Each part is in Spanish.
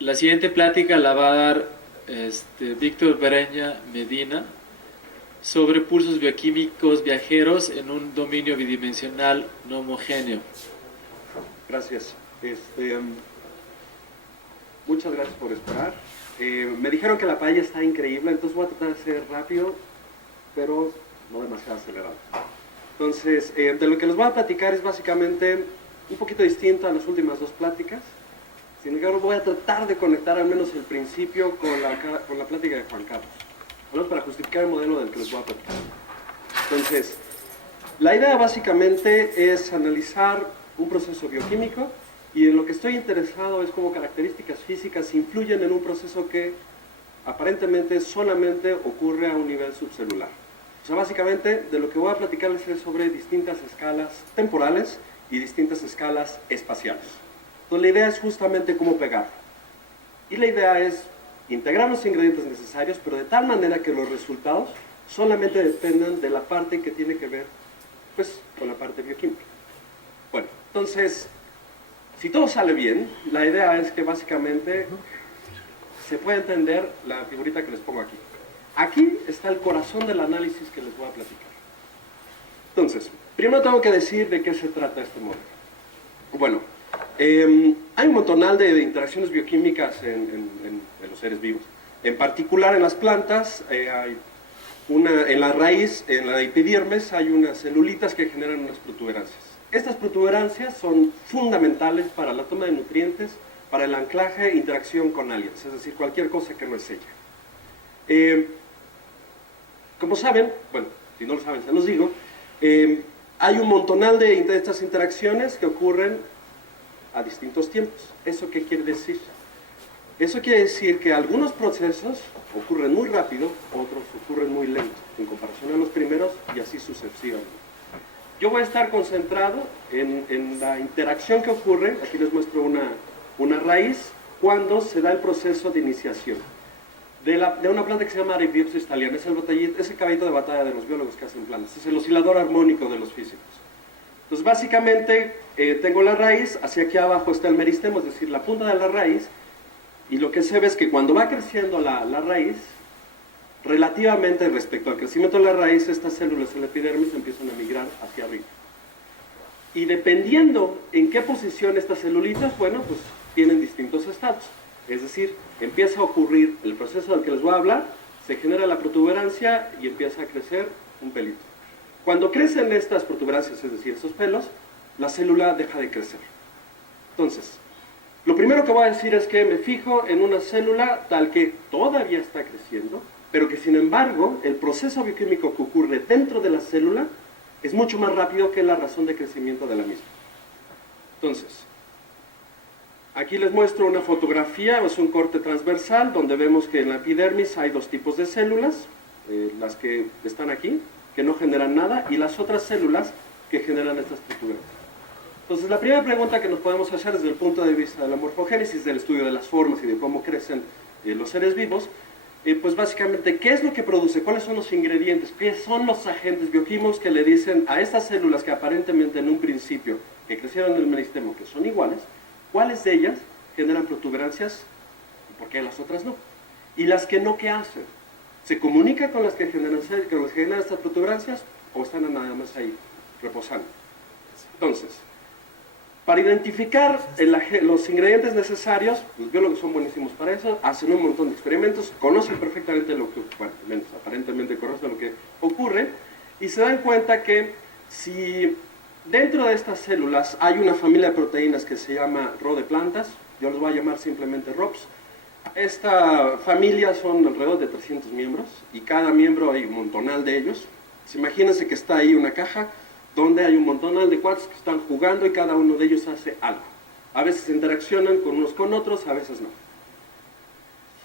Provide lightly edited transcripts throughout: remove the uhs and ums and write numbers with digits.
La siguiente plática la va a dar Víctor Bereña Medina sobre pulsos bioquímicos viajeros en un dominio bidimensional no homogéneo. Gracias. Muchas gracias por esperar. Me dijeron que la paella está increíble, entonces voy a tratar de ser rápido, pero no demasiado acelerado. Entonces, de lo que les voy a platicar es básicamente un poquito distinto a las últimas dos pláticas. Sin embargo, voy a tratar de conectar al menos el principio con la plática de Juan Carlos, al menos para justificar el modelo del que les voy a platicar. Entonces, la idea básicamente es analizar un proceso bioquímico y en lo que estoy interesado es cómo características físicas influyen en un proceso que aparentemente solamente ocurre a un nivel subcelular. O sea, básicamente de lo que voy a platicarles es sobre distintas escalas temporales y distintas escalas espaciales. Entonces la idea es justamente cómo pegar. Y la idea es integrar los ingredientes necesarios, pero de tal manera que los resultados solamente dependan de la parte que tiene que ver, pues, con la parte bioquímica. Bueno, entonces, si todo sale bien, la idea es que básicamente se puede entender la figurita que les pongo aquí. Aquí está el corazón del análisis que les voy a platicar. Entonces, primero tengo que decir de qué se trata este modelo. Bueno, hay un montonal de interacciones bioquímicas en los seres vivos. En particular en las plantas, en la raíz, en la epidermis, hay unas celulitas que generan unas protuberancias. Estas protuberancias son fundamentales para la toma de nutrientes, para el anclaje e interacción con aliens, es decir, cualquier cosa que no es ella. Como saben, bueno, si no lo saben se los digo, hay un montonal de estas interacciones que ocurren a distintos tiempos. ¿Eso qué quiere decir? Eso quiere decir que algunos procesos ocurren muy rápido, otros ocurren muy lento, en comparación a los primeros y así sucesivamente. Yo voy a estar concentrado en la interacción que ocurre, aquí les muestro una raíz, cuando se da el proceso de iniciación de una planta que se llama Arabidopsis thaliana. Es el caballito de batalla de los biólogos que hacen plantas, es el oscilador armónico de los físicos. Entonces básicamente tengo la raíz, hacia aquí abajo está el meristemo, es decir, la punta de la raíz, y lo que se ve es que cuando va creciendo la raíz, relativamente respecto al crecimiento de la raíz, estas células en la epidermis empiezan a migrar hacia arriba. Y dependiendo en qué posición estas celulitas, bueno, pues tienen distintos estados. Es decir, empieza a ocurrir el proceso del que les voy a hablar, se genera la protuberancia y empieza a crecer un pelito. Cuando crecen estas protuberancias, es decir, estos pelos, la célula deja de crecer. Entonces, lo primero que voy a decir es que me fijo en una célula tal que todavía está creciendo, pero que sin embargo el proceso bioquímico que ocurre dentro de la célula es mucho más rápido que la razón de crecimiento de la misma. Entonces, aquí les muestro una fotografía, es un corte transversal donde vemos que en la epidermis hay dos tipos de células, las que están aquí, que no generan nada, y las otras células que generan estas protuberancias. Entonces, la primera pregunta que nos podemos hacer desde el punto de vista de la morfogénesis, del estudio de las formas y de cómo crecen los seres vivos, pues básicamente, ¿qué es lo que produce? ¿Cuáles son los ingredientes? ¿Qué son los agentes bioquímicos que le dicen a estas células que aparentemente en un principio, que crecieron en el meristemo, que son iguales, cuáles de ellas generan protuberancias y por qué las otras no? Y las que no, ¿qué hacen? ¿Se comunica con las que generan estas protuberancias o están nada más ahí reposando? Entonces, para identificar los ingredientes necesarios, los biólogos son buenísimos para eso, hacen un montón de experimentos, conocen perfectamente lo que, bueno, menos aparentemente conocen lo que ocurre, y se dan cuenta que si dentro de estas células hay una familia de proteínas que se llama Rho de plantas, yo los voy a llamar simplemente ROPS. Esta familia son alrededor de 300 miembros, y cada miembro hay un montonal de ellos. Imagínense que está ahí una caja, donde hay un montonal de cuates que están jugando y cada uno de ellos hace algo. A veces interaccionan con unos con otros, a veces no.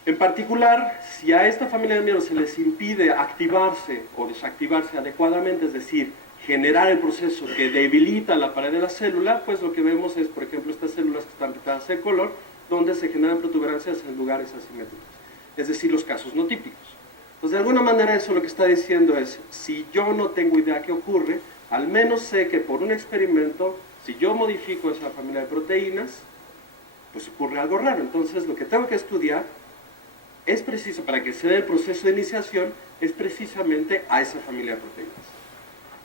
En particular, si a esta familia de miembros se les impide activarse o desactivarse adecuadamente, es decir, generar el proceso que debilita la pared de la célula, pues lo que vemos es, por ejemplo, estas células que están pintadas de color, donde se generan protuberancias en lugares asimétricos. Es decir, los casos no típicos. Entonces, de alguna manera eso lo que está diciendo es, si yo no tengo idea qué ocurre, al menos sé que por un experimento, si yo modifico esa familia de proteínas, pues ocurre algo raro. Entonces lo que tengo que estudiar es preciso, para que se dé el proceso de iniciación, es precisamente a esa familia de proteínas.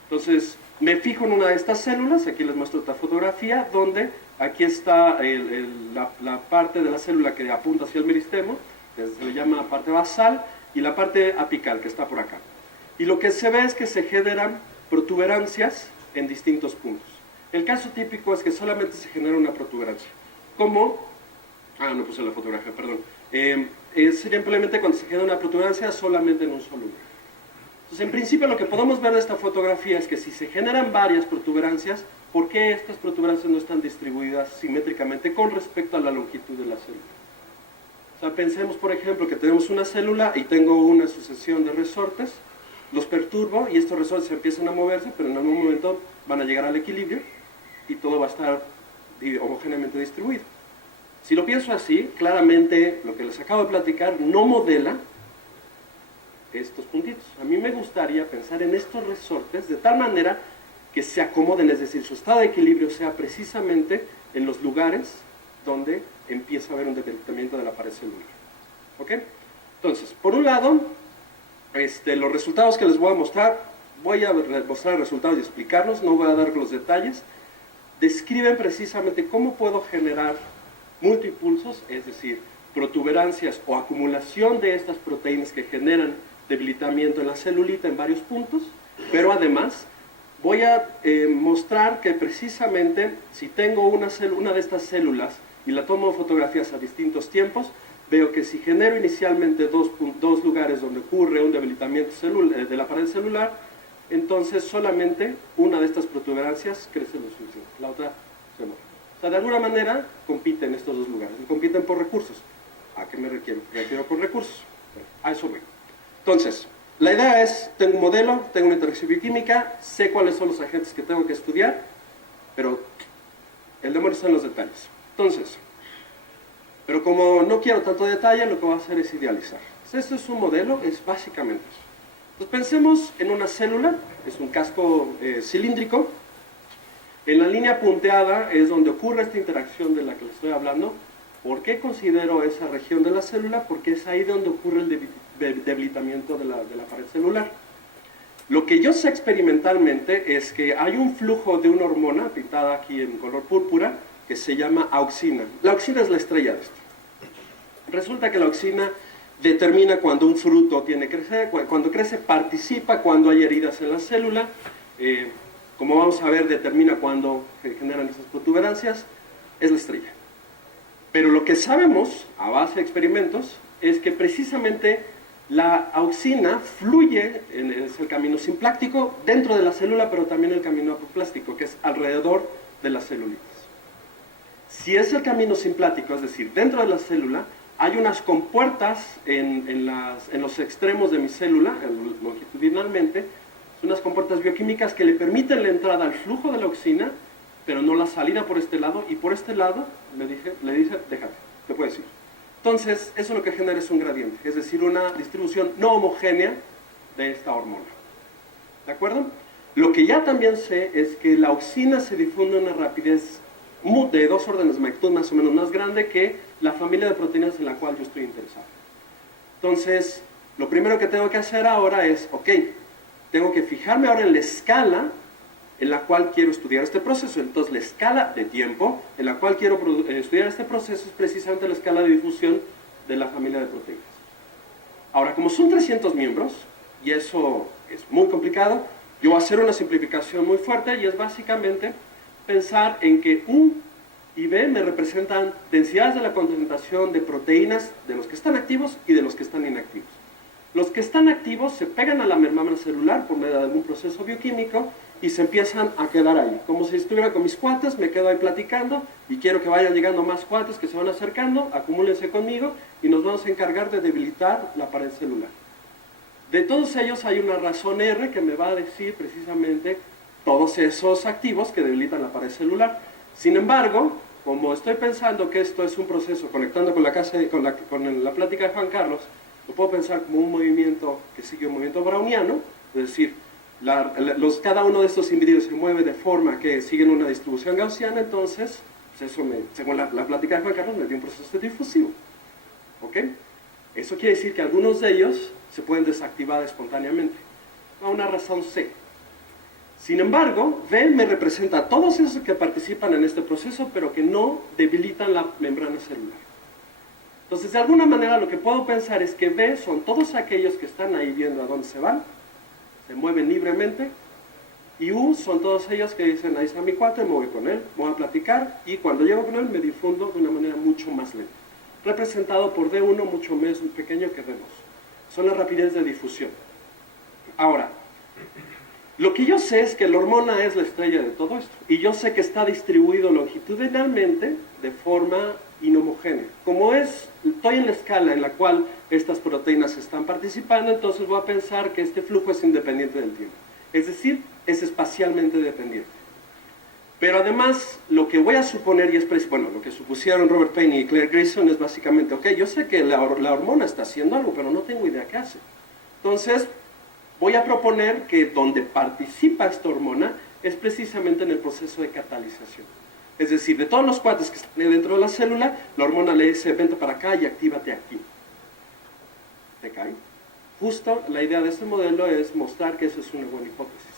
Entonces me fijo en una de estas células, aquí les muestro otra fotografía, donde aquí está la parte de la célula que apunta hacia el meristemo, que se le llama parte basal, y la parte apical, que está por acá. Y lo que se ve es que se generan protuberancias en distintos puntos. El caso típico es que solamente se genera una protuberancia. ¿Cómo? No puse la fotografía, perdón. Simplemente cuando se genera una protuberancia solamente en un solo lugar. Entonces, en principio, lo que podemos ver de esta fotografía es que si se generan varias protuberancias, ¿por qué estas protuberancias no están distribuidas simétricamente con respecto a la longitud de la célula? O sea, pensemos, por ejemplo, que tenemos una célula y tengo una sucesión de resortes, los perturbo y estos resortes empiezan a moverse, pero en algún momento van a llegar al equilibrio y todo va a estar homogéneamente distribuido. Si lo pienso así, claramente lo que les acabo de platicar no modela estos puntitos. A mí me gustaría pensar en estos resortes de tal manera que se acomoden, es decir, su estado de equilibrio sea precisamente en los lugares donde empieza a haber un debilitamiento de la pared celular. ¿Ok? Entonces, por un lado, los resultados que les voy a mostrar, voy a mostrar resultados y explicarlos, no voy a dar los detalles, describen precisamente cómo puedo generar multipulsos, es decir, protuberancias o acumulación de estas proteínas que generan debilitamiento en la celulita en varios puntos, pero además voy a mostrar que precisamente si tengo una de estas células y la tomo fotografías a distintos tiempos, veo que si genero inicialmente dos lugares donde ocurre un debilitamiento de la pared celular, entonces solamente una de estas protuberancias crece lo suficiente, la otra se muere. O sea, de alguna manera compiten estos dos lugares, y compiten por recursos. ¿A qué me refiero por recursos? Bueno, a eso voy. Entonces, la idea es, tengo un modelo, tengo una interacción bioquímica, sé cuáles son los agentes que tengo que estudiar, pero el demonio está en los detalles. Entonces, pero como no quiero tanto detalle, lo que voy a hacer es idealizar. Entonces, esto es un modelo, es básicamente eso. Entonces, pensemos en una célula, es un casco cilíndrico. En la línea punteada es donde ocurre esta interacción de la que les estoy hablando. ¿Por qué considero esa región de la célula? Porque es ahí donde ocurre el debilitamiento de la pared celular. Lo que yo sé experimentalmente es que hay un flujo de una hormona, pintada aquí en color púrpura, que se llama auxina. La auxina es la estrella de esto. Resulta que la auxina determina cuando un fruto tiene que crecer, cuando crece participa cuando hay heridas en la célula, como vamos a ver determina cuando se generan esas protuberancias, es la estrella. Pero lo que sabemos, a base de experimentos, es que precisamente la auxina fluye en el camino simpláctico dentro de la célula, pero también el camino apoplástico, que es alrededor de las celulitas. Si es el camino simplático, es decir, dentro de la célula, hay unas compuertas en los extremos de mi célula, longitudinalmente, son unas compuertas bioquímicas que le permiten la entrada al flujo de la auxina, pero no la salida por este lado, y por este lado le dice, déjate, te puedes ir. Entonces, eso lo que genera es un gradiente, es decir, una distribución no homogénea de esta hormona. ¿De acuerdo? Lo que ya también sé es que la auxina se difunde a una rapidez de 2 órdenes de magnitud más o menos más grande que la familia de proteínas en la cual yo estoy interesado. Entonces, lo primero que tengo que hacer ahora es, ok, tengo que fijarme ahora en la escala en la cual quiero estudiar este proceso. Entonces, la escala de tiempo en la cual quiero estudiar este proceso es precisamente la escala de difusión de la familia de proteínas. Ahora, como son 300 miembros, y eso es muy complicado, yo voy a hacer una simplificación muy fuerte, y es básicamente pensar en que U y B me representan densidades de la concentración de proteínas de los que están activos y de los que están inactivos. Los que están activos se pegan a la membrana celular por medio de algún proceso bioquímico y se empiezan a quedar ahí. Como si estuviera con mis cuates, me quedo ahí platicando y quiero que vayan llegando más cuates que se van acercando, acumúlense conmigo y nos vamos a encargar de debilitar la pared celular. De todos ellos hay una razón R que me va a decir precisamente todos esos activos que debilitan la pared celular. Sin embargo, como estoy pensando que esto es un proceso, conectando con la plática de Juan Carlos, lo puedo pensar como un movimiento que sigue un movimiento browniano, es decir, cada uno de estos individuos se mueve de forma que siguen una distribución gaussiana, entonces Pues eso, según la plática de Juan Carlos, me dio un proceso difusivo. ¿Ok? Eso quiere decir que algunos de ellos se pueden desactivar espontáneamente. A una razón C. Sin embargo, V me representa a todos esos que participan en este proceso, pero que no debilitan la membrana celular. Entonces, de alguna manera, lo que puedo pensar es que V son todos aquellos que están ahí viendo a dónde se van, se mueven libremente, y U son todos ellos que dicen, ahí está mi cuate, me voy con él, voy a platicar, y cuando llego con él me difundo de una manera mucho más lenta. Representado por D1 mucho más pequeño que D2. Son la rapidez de difusión. Ahora, lo que yo sé es que la hormona es la estrella de todo esto, y yo sé que está distribuido longitudinalmente de forma inhomogénea. Como estoy en la escala en la cual estas proteínas están participando, entonces voy a pensar que este flujo es independiente del tiempo. Es decir, es espacialmente dependiente. Pero además, lo que voy a suponer, y es bueno, lo que supusieron Robert Payne y Claire Grayson es básicamente, ok, yo sé que la hormona está haciendo algo, pero no tengo idea qué hace. Entonces, voy a proponer que donde participa esta hormona es precisamente en el proceso de catalización. Es decir, de todos los cuates que están dentro de la célula, la hormona le dice, vente para acá y actívate aquí. ¿Te cae? Justo la idea de este modelo es mostrar que eso es una buena hipótesis.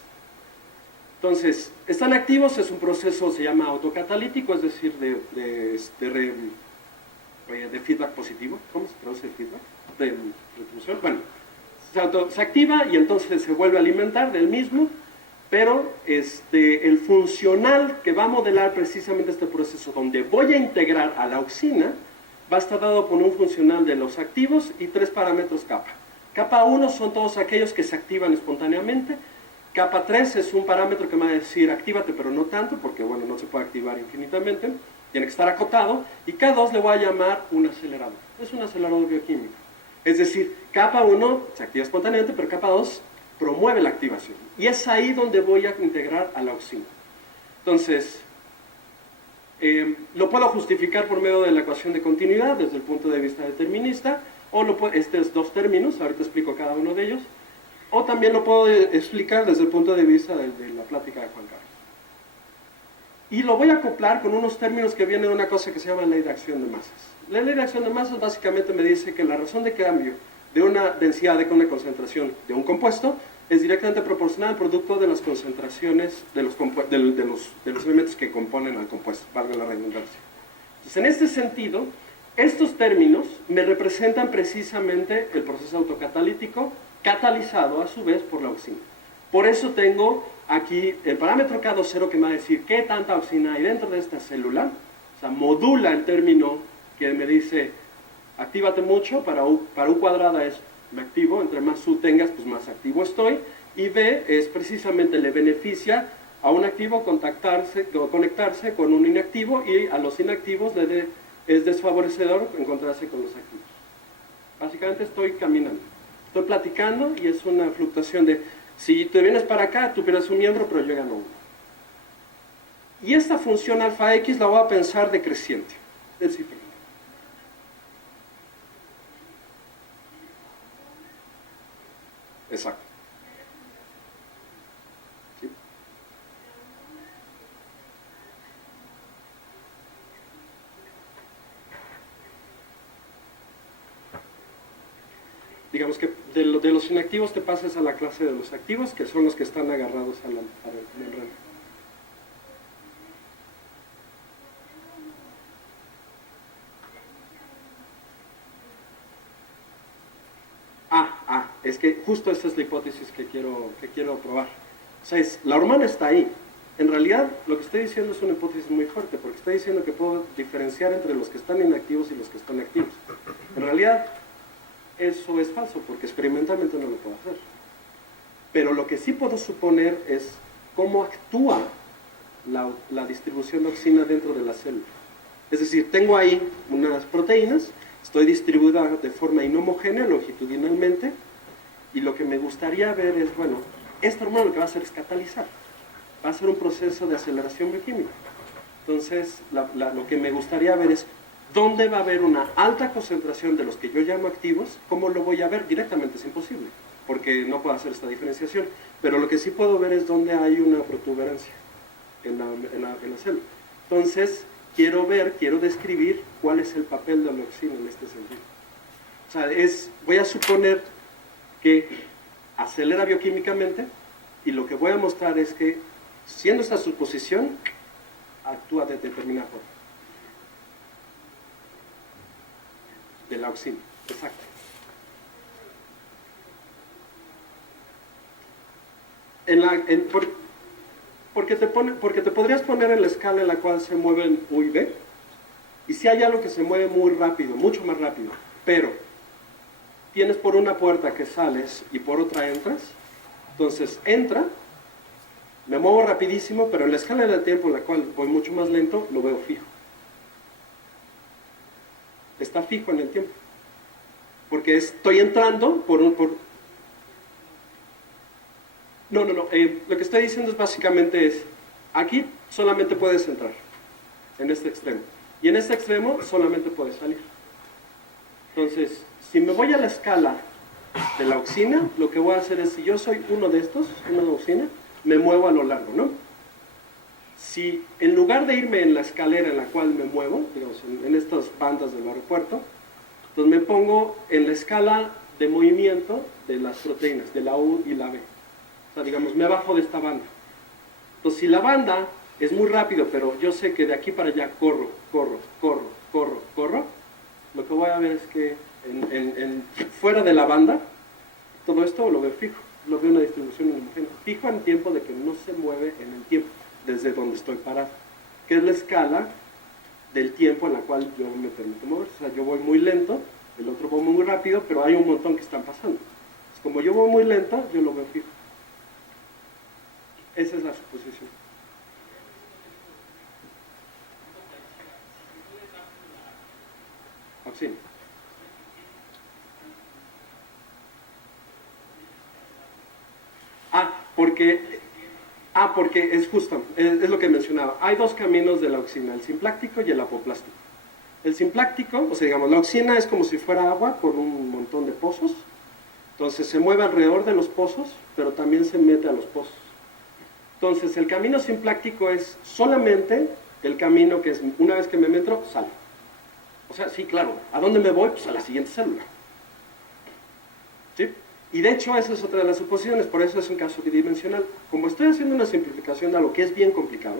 Entonces, están activos, es un proceso, se llama autocatalítico, es decir, de feedback positivo. ¿Cómo se traduce el feedback? De retribución. Bueno, se activa y entonces se vuelve a alimentar del mismo, pero el funcional que va a modelar precisamente este proceso, donde voy a integrar a la auxina, va a estar dado por un funcional de los activos y 3 parámetros kappa. Kappa 1 son todos aquellos que se activan espontáneamente. Kappa 3 es un parámetro que me va a decir actívate pero no tanto, porque bueno, no se puede activar infinitamente, tiene que estar acotado. Y K2 le voy a llamar un acelerador, es un acelerador bioquímico. Es decir, Kappa 1 se activa espontáneamente, pero Kappa 2 promueve la activación. Y es ahí donde voy a integrar a la auxina. Entonces, lo puedo justificar por medio de la ecuación de continuidad desde el punto de vista determinista, o estos dos términos, ahorita explico cada uno de ellos, o también lo puedo explicar desde el punto de vista de la plática de Juan Carlos. Y lo voy a acoplar con unos términos que vienen de una cosa que se llama ley de acción de masas. La ley de acción de masas básicamente me dice que la razón de cambio de una densidad de una concentración de un compuesto es directamente proporcional al producto de las concentraciones de los elementos que componen al compuesto, valga la redundancia. Entonces, en este sentido, estos términos me representan precisamente el proceso autocatalítico, catalizado a su vez por la auxina. Por eso tengo aquí el parámetro K20 que me va a decir qué tanta auxina hay dentro de esta célula, o sea, modula el término que me dice actívate mucho, para U cuadrada es me activo, entre más U tengas, pues más activo estoy, y B es precisamente le beneficia a un activo conectarse con un inactivo, y a los inactivos es desfavorecedor encontrarse con los activos. Básicamente estoy caminando, estoy platicando y es una fluctuación de, si te vienes para acá, tú pierdes un miembro, pero yo gano uno. Y esta función alfa X la voy a pensar decreciente, es decir, exacto. ¿Sí? Digamos que de los inactivos te pasas a la clase de los activos, que son los que están agarrados a la membrana. Es que justo esa es la hipótesis que quiero probar. O sea, la hormona está ahí. En realidad, lo que estoy diciendo es una hipótesis muy fuerte, porque estoy diciendo que puedo diferenciar entre los que están inactivos y los que están activos. En realidad, eso es falso, porque experimentalmente no lo puedo hacer. Pero lo que sí puedo suponer es cómo actúa la distribución de auxina dentro de la célula. Es decir, tengo ahí unas proteínas, estoy distribuida de forma inhomogénea longitudinalmente, y lo que me gustaría ver es, bueno, esta hormona lo que va a hacer es catalizar, va a ser un proceso de aceleración bioquímica. Entonces, lo que me gustaría ver es dónde va a haber una alta concentración de los que yo llamo activos. ¿Cómo lo voy a ver? Directamente es imposible, porque no puedo hacer esta diferenciación, pero lo que sí puedo ver es dónde hay una protuberancia en la célula. Entonces, quiero describir cuál es el papel de la auxina en este sentido. O sea, voy a suponer que acelera bioquímicamente y lo que voy a mostrar es que, siendo esta su posición, actúa de determinada forma. De la auxina, exacto. Porque te podrías poner en la escala en la cual se mueven U y B, y si hay algo que se mueve muy rápido, mucho más rápido, pero tienes por una puerta que sales y por otra entras, entonces entra, me muevo rapidísimo, pero en la escala del tiempo en la cual voy mucho más lento, lo veo fijo. Está fijo en el tiempo. Porque estoy entrando por... No. Lo que estoy diciendo es básicamente aquí solamente puedes entrar, en este extremo. Y en este extremo solamente puedes salir. Entonces, si me voy a la escala de la auxina, lo que voy a hacer es, si yo soy uno de estos, una auxina, me muevo a lo largo, ¿no? Si en lugar de irme en la escalera en la cual me muevo, digamos, en estas bandas del aeropuerto, entonces me pongo en la escala de movimiento de las proteínas, de la U y la B. O sea, digamos, me bajo de esta banda. Entonces, si la banda es muy rápido, pero yo sé que de aquí para allá corro, lo que voy a ver es que fuera de la banda, todo esto lo veo fijo, lo veo una distribución homogénea, fijo en tiempo de que no se mueve en el tiempo, desde donde estoy parado, que es la escala del tiempo en la cual yo me permito mover. O sea, yo voy muy lento, el otro va muy rápido, pero hay un montón que están pasando. Entonces, como yo voy muy lento, yo lo veo fijo. Esa es la suposición. Auxilio. Porque es justo, es lo que mencionaba. Hay dos caminos de la auxina, el simpláctico y el apoplástico. El simpláctico, o sea, digamos, la auxina es como si fuera agua por un montón de pozos. Entonces se mueve alrededor de los pozos, pero también se mete a los pozos. Entonces el camino simpláctico es solamente el camino que es, una vez que me meto, sale. O sea, sí, claro, ¿a dónde me voy? Pues a la siguiente célula. ¿Sí? Y de hecho esa es otra de las suposiciones, por eso es un caso bidimensional. Como estoy haciendo una simplificación de algo que es bien complicado,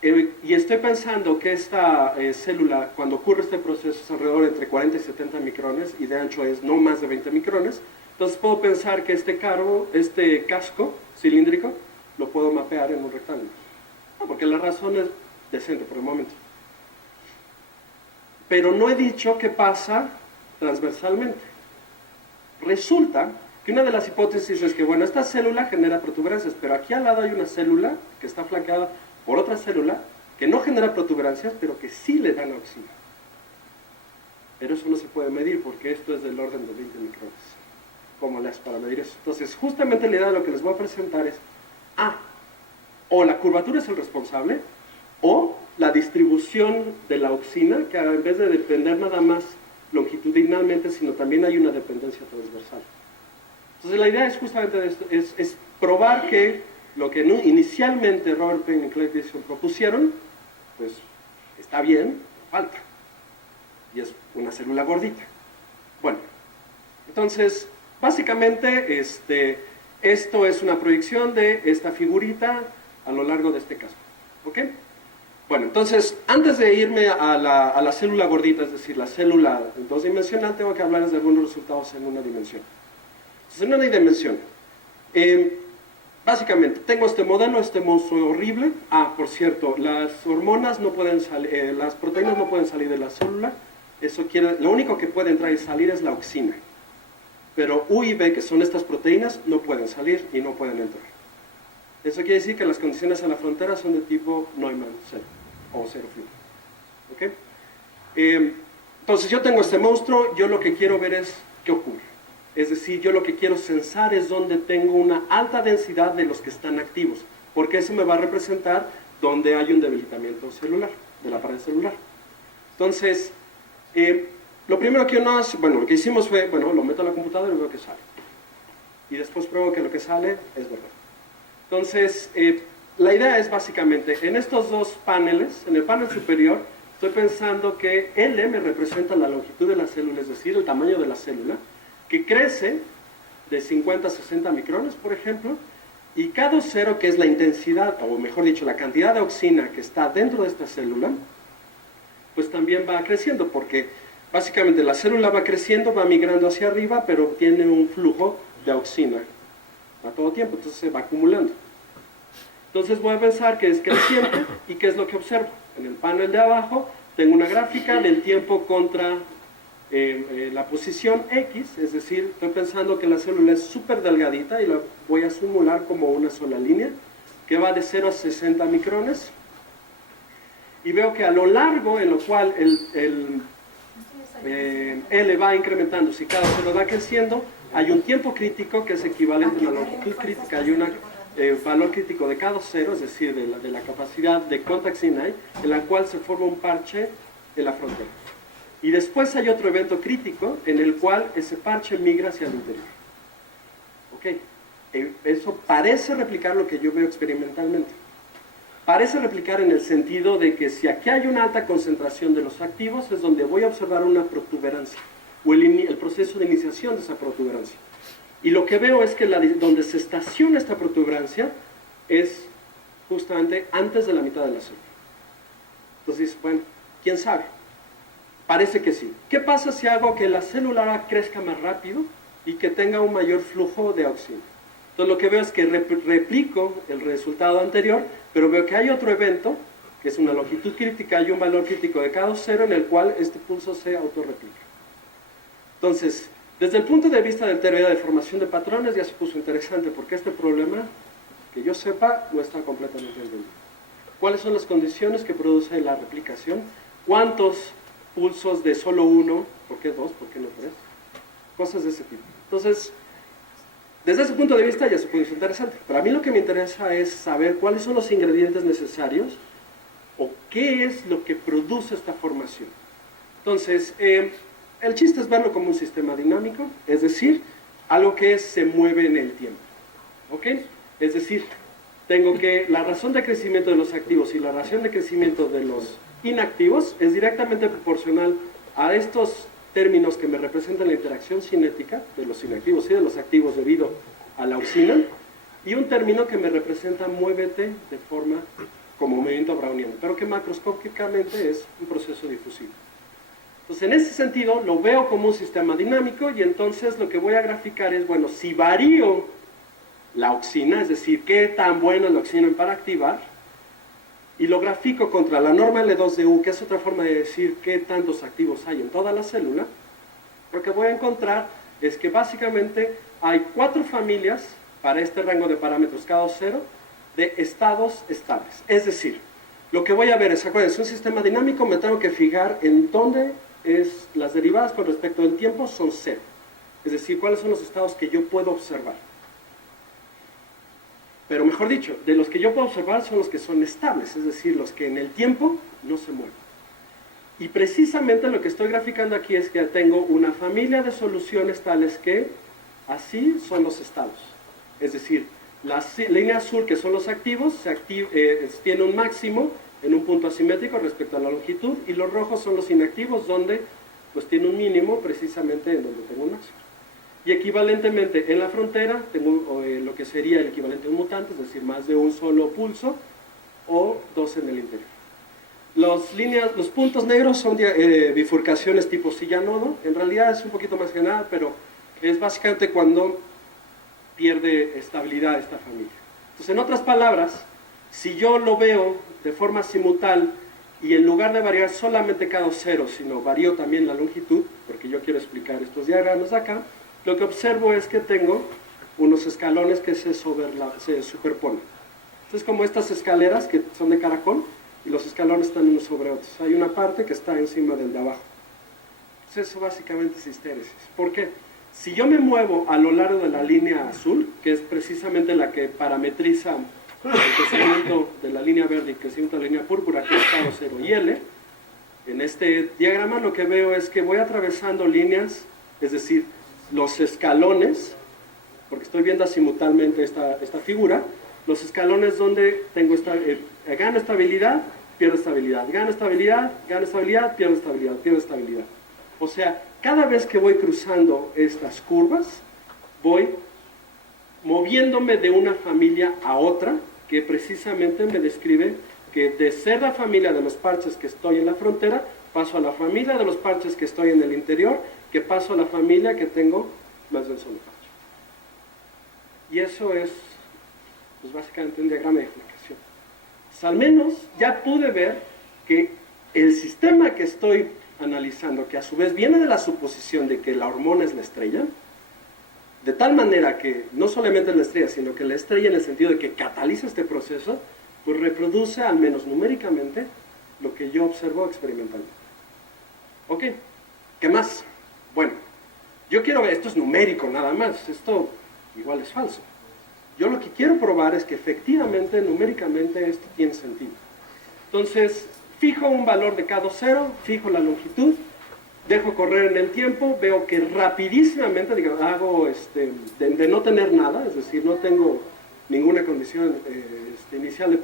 y estoy pensando que esta célula, cuando ocurre este proceso, es alrededor entre 40 y 70 micrones, y de ancho es no más de 20 micrones, entonces puedo pensar que este casco cilíndrico, lo puedo mapear en un rectángulo. No, porque la razón es decente por el momento. Pero no he dicho qué pasa transversalmente. Resulta que una de las hipótesis es que, bueno, esta célula genera protuberancias, pero aquí al lado hay una célula que está flanqueada por otra célula que no genera protuberancias, pero que sí le dan auxina. Pero eso no se puede medir porque esto es del orden de 20 micrones. ¿Cómo le haces para medir eso? Entonces, justamente la idea de lo que les voy a presentar es, o la curvatura es el responsable, o la distribución de la auxina, que en vez de depender nada más longitudinalmente, sino también hay una dependencia transversal. Entonces la idea es justamente esto, es probar que lo que inicialmente Robert Payne y Clay Dixon propusieron, pues está bien, falta. Y es una célula gordita. Bueno, entonces, básicamente, esto es una proyección de esta figurita a lo largo de este casco. ¿Ok? Bueno, entonces, antes de irme a la célula gordita, es decir, la célula dos-dimensional, tengo que hablarles de algunos resultados en una dimensión. Entonces, en una dimensión, básicamente, tengo este modelo, este monstruo horrible. Por cierto, las hormonas no pueden salir, las proteínas no pueden salir de la célula. Lo único que puede entrar y salir es la auxina. Pero U y B, que son estas proteínas, no pueden salir y no pueden entrar. Eso quiere decir que las condiciones en la frontera son de tipo Neumann 0 o 0 flujo. ¿Ok? Entonces yo tengo este monstruo, yo lo que quiero ver es qué ocurre. Es decir, yo lo que quiero censar es donde tengo una alta densidad de los que están activos, porque eso me va a representar donde hay un debilitamiento celular, de la pared celular. Entonces, lo primero que uno hace, lo que hicimos fue, lo meto a la computadora y veo que sale. Y después pruebo que lo que sale es verdad. Entonces, la idea es básicamente, en estos dos paneles, en el panel superior, estoy pensando que L me representa la longitud de la célula, es decir, el tamaño de la célula, que crece de 50 a 60 micrones, por ejemplo, y K20, que es la intensidad, o mejor dicho, la cantidad de auxina que está dentro de esta célula, pues también va creciendo, porque básicamente la célula va creciendo, va migrando hacia arriba, pero tiene un flujo de auxina a todo tiempo, entonces se va acumulando. Entonces voy a pensar que es creciente, y ¿qué es lo que observo? En el panel de abajo tengo una gráfica del tiempo contra la posición X, es decir, estoy pensando que la célula es súper delgadita y la voy a simular como una sola línea, que va de 0 a 60 micrones, y veo que a lo largo, en lo cual L va incrementando, si cada célula va creciendo, hay un tiempo crítico que es equivalente a una longitud crítica, hay un valor crítico de K20, es decir, de la capacidad de cuánta auxina hay, en la cual se forma un parche en la frontera. Y después hay otro evento crítico en el cual ese parche migra hacia el interior. Ok, eso parece replicar lo que yo veo experimentalmente. Parece replicar en el sentido de que si aquí hay una alta concentración de los activos es donde voy a observar una protuberancia o el proceso de iniciación de esa protuberancia. Y lo que veo es que donde se estaciona esta protuberancia es justamente antes de la mitad de la célula. Entonces, bueno, ¿quién sabe? Parece que sí. ¿Qué pasa si hago que la célula crezca más rápido y que tenga un mayor flujo de auxina? Entonces lo que veo es que replico el resultado anterior, pero veo que hay otro evento, que es una longitud crítica y un valor crítico de K20 en el cual este pulso se autorreplica. Entonces, desde el punto de vista de teoría de formación de patrones ya se puso interesante, porque este problema, que yo sepa, no está completamente entendido. ¿Cuáles son las condiciones que produce la replicación? ¿Cuántos pulsos de solo uno? ¿Por qué dos? ¿Por qué no tres? Cosas de ese tipo. Entonces, desde ese punto de vista ya se puso interesante. Pero a mí lo que me interesa es saber cuáles son los ingredientes necesarios o qué es lo que produce esta formación. Entonces, el chiste es verlo como un sistema dinámico, es decir, algo que se mueve en el tiempo. ¿Ok? Es decir, tengo que la razón de crecimiento de los activos y la razón de crecimiento de los inactivos es directamente proporcional a estos términos que me representan la interacción cinética de los inactivos y de los activos debido a la auxina, y un término que me representa muévete de forma como movimiento browniano, pero que macroscópicamente es un proceso difusivo. Entonces, en ese sentido, lo veo como un sistema dinámico, y entonces lo que voy a graficar es, bueno, si varío la auxina, es decir, qué tan buena es la auxina para activar, y lo grafico contra la norma L2 de U, que es otra forma de decir qué tantos activos hay en toda la célula, lo que voy a encontrar es que básicamente hay 4 familias para este rango de parámetros K20 de estados estables. Es decir, lo que voy a ver es, acuérdense, un sistema dinámico, me tengo que fijar en dónde las derivadas con respecto del tiempo son 0. Es decir, cuáles son los estados que yo puedo observar. Pero mejor dicho, de los que yo puedo observar son los que son estables, es decir, los que en el tiempo no se mueven. Y precisamente lo que estoy graficando aquí es que tengo una familia de soluciones tales que así son los estados. Es decir, la línea azul, que son los activos, tiene un máximo en un punto asimétrico respecto a la longitud, y los rojos son los inactivos, donde pues tiene un mínimo precisamente en donde tengo un máximo. Y equivalentemente en la frontera tengo lo que sería el equivalente a un mutante, es decir, más de un solo pulso, o 2 en el interior. Los puntos negros son bifurcaciones tipo silla-nodo. En realidad es un poquito más general, pero es básicamente cuando pierde estabilidad esta familia. Entonces, en otras palabras, si yo lo veo de forma simultánea y en lugar de variar solamente K20, sino varío también la longitud, porque yo quiero explicar estos diagramas acá, lo que observo es que tengo unos escalones que se superponen. Entonces, como estas escaleras que son de caracol, y los escalones están unos sobre otros. Hay una parte que está encima del de abajo. Entonces, eso básicamente es histéresis. ¿Por qué? Si yo me muevo a lo largo de la línea azul, que es precisamente la que parametriza el crecimiento de la línea verde y el crecimiento de la línea púrpura, que es K0 y L, en este diagrama lo que veo es que voy atravesando líneas, es decir, los escalones, porque estoy viendo simultáneamente esta figura, los escalones donde tengo gano estabilidad, pierdo estabilidad, gano estabilidad, gano estabilidad, pierdo estabilidad, pierdo estabilidad. O sea, cada vez que voy cruzando estas curvas, voy moviéndome de una familia a otra, que precisamente me describe que de ser la familia de los parches que estoy en la frontera, paso a la familia de los parches que estoy en el interior, que paso a la familia que tengo más de un solo parche. Y eso es, pues básicamente un diagrama de explicación. Pues al menos ya pude ver que el sistema que estoy analizando, que a su vez viene de la suposición de que la hormona es la estrella, de tal manera que no solamente es la estrella, sino que la estrella en el sentido de que cataliza este proceso, pues reproduce, al menos numéricamente, lo que yo observo experimentalmente. ¿Ok? ¿Qué más? Bueno, yo quiero ver, esto es numérico nada más, esto igual es falso. Yo lo que quiero probar es que efectivamente, numéricamente, esto tiene sentido. Entonces, fijo un valor de K2,0, fijo la longitud, dejo correr en el tiempo, veo que rapidísimamente, digamos, hago de no tener nada, es decir, no tengo ninguna condición inicial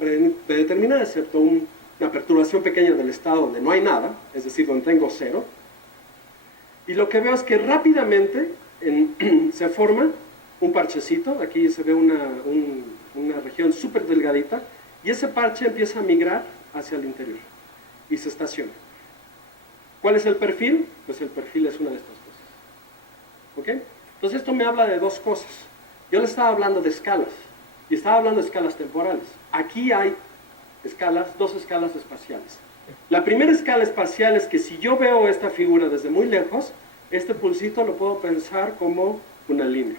predeterminada, excepto una perturbación pequeña del estado donde no hay nada, es decir, donde tengo 0. Y lo que veo es que rápidamente se forma un parchecito, aquí se ve una región súper delgadita, y ese parche empieza a migrar hacia el interior y se estaciona. ¿Cuál es el perfil? Pues el perfil es una de estas cosas. ¿Ok? Entonces esto me habla de dos cosas. Yo le estaba hablando de escalas, y estaba hablando de escalas temporales. Aquí hay dos escalas espaciales. La primera escala espacial es que si yo veo esta figura desde muy lejos, este pulsito lo puedo pensar como una línea.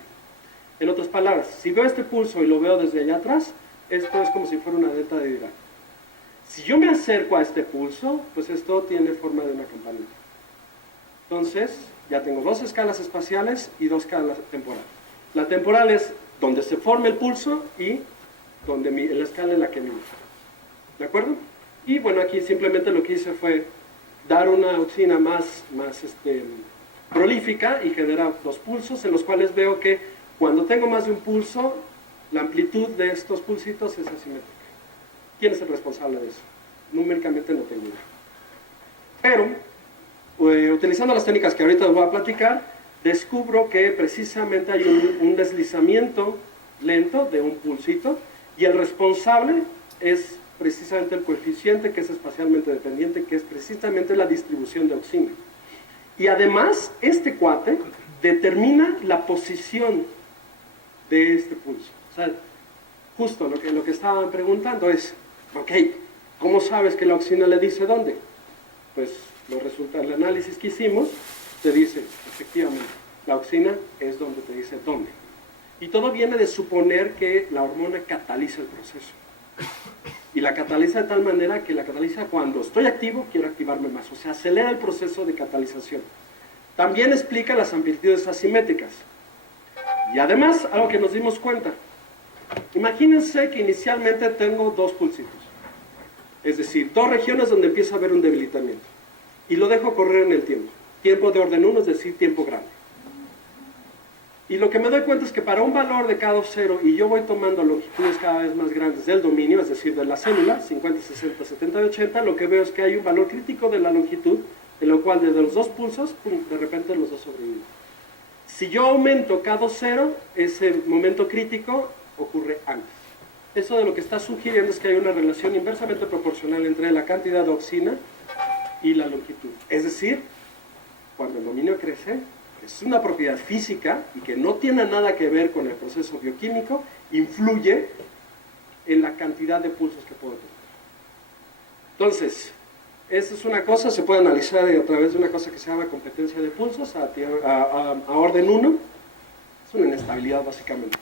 En otras palabras, si veo este pulso y lo veo desde allá atrás, esto es como si fuera una delta de Dirac. Si yo me acerco a este pulso, pues esto tiene forma de una campanita. Entonces, ya tengo dos escalas espaciales y dos escalas temporales. La temporal es donde se forma el pulso y la escala en la que mide. ¿De acuerdo? Y bueno, aquí simplemente lo que hice fue dar una auxina más prolífica y generar dos pulsos en los cuales veo que cuando tengo más de un pulso, la amplitud de estos pulsitos es asimétrica. ¿Quién es el responsable de eso? Numéricamente no tengo idea. Pero, utilizando las técnicas que ahorita les voy a platicar, descubro que precisamente hay un deslizamiento lento de un pulsito y el responsable es precisamente el coeficiente que es espacialmente dependiente, que es precisamente la distribución de auxina. Y además, este cuate determina la posición de este pulso. O sea, justo lo que estaban preguntando es, ok, ¿cómo sabes que la auxina le dice dónde? Pues los resultados del análisis que hicimos te dice, efectivamente, la auxina es donde te dice dónde. Y todo viene de suponer que la hormona cataliza el proceso. Y la cataliza de tal manera que la cataliza cuando estoy activo, quiero activarme más. O sea, acelera el proceso de catalización. También explica las amplitudes asimétricas. Y además, algo que nos dimos cuenta. Imagínense que inicialmente tengo dos pulsitos. Es decir, dos regiones donde empieza a haber un debilitamiento. Y lo dejo correr en el tiempo. Tiempo de orden 1, es decir, tiempo grande. Y lo que me doy cuenta es que para un valor de K2,0 y yo voy tomando longitudes cada vez más grandes del dominio, es decir, de la célula, 50, 60, 70 y 80, lo que veo es que hay un valor crítico de la longitud, en lo cual desde los dos pulsos, pum, de repente los dos sobreviven. Si yo aumento K2,0, ese momento crítico ocurre antes. Eso de lo que está sugiriendo es que hay una relación inversamente proporcional entre la cantidad de auxina y la longitud. Es decir, cuando el dominio crece, es una propiedad física y que no tiene nada que ver con el proceso bioquímico, influye en la cantidad de pulsos que puedo tener. Entonces, esta es una cosa, se puede analizar a través de una cosa que se llama competencia de pulsos a orden 1. Es una inestabilidad básicamente.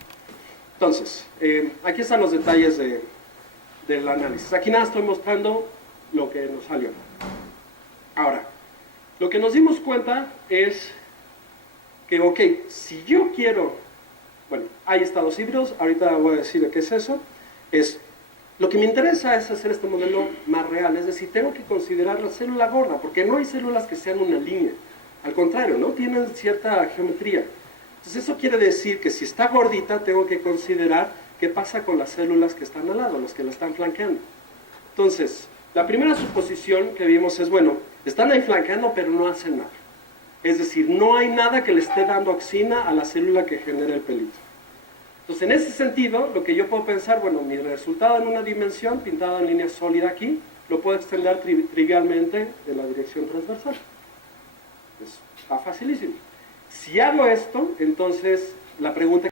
Entonces, aquí están los detalles del análisis. Aquí nada estoy mostrando lo que nos salió. Ahora, lo que nos dimos cuenta es que, ok, si yo quiero, bueno, hay estados híbridos, ahorita voy a decir qué es eso, lo que me interesa es hacer este modelo más real, es decir, tengo que considerar la célula gorda, porque no hay células que sean una línea, al contrario, ¿no? Tienen cierta geometría. Entonces eso quiere decir que si está gordita, tengo que considerar que ¿qué pasa con las células que están al lado, los que la están flanqueando? Entonces, la primera suposición que vimos es, bueno, están ahí flanqueando pero no hacen nada. Es decir, no hay nada que le esté dando auxina a la célula que genera el peligro. Entonces, en ese sentido, lo que yo puedo pensar, bueno, mi resultado en una dimensión, pintado en línea sólida aquí, lo puedo extender trivialmente en la dirección transversal. Está facilísimo. Si hago esto, entonces la pregunta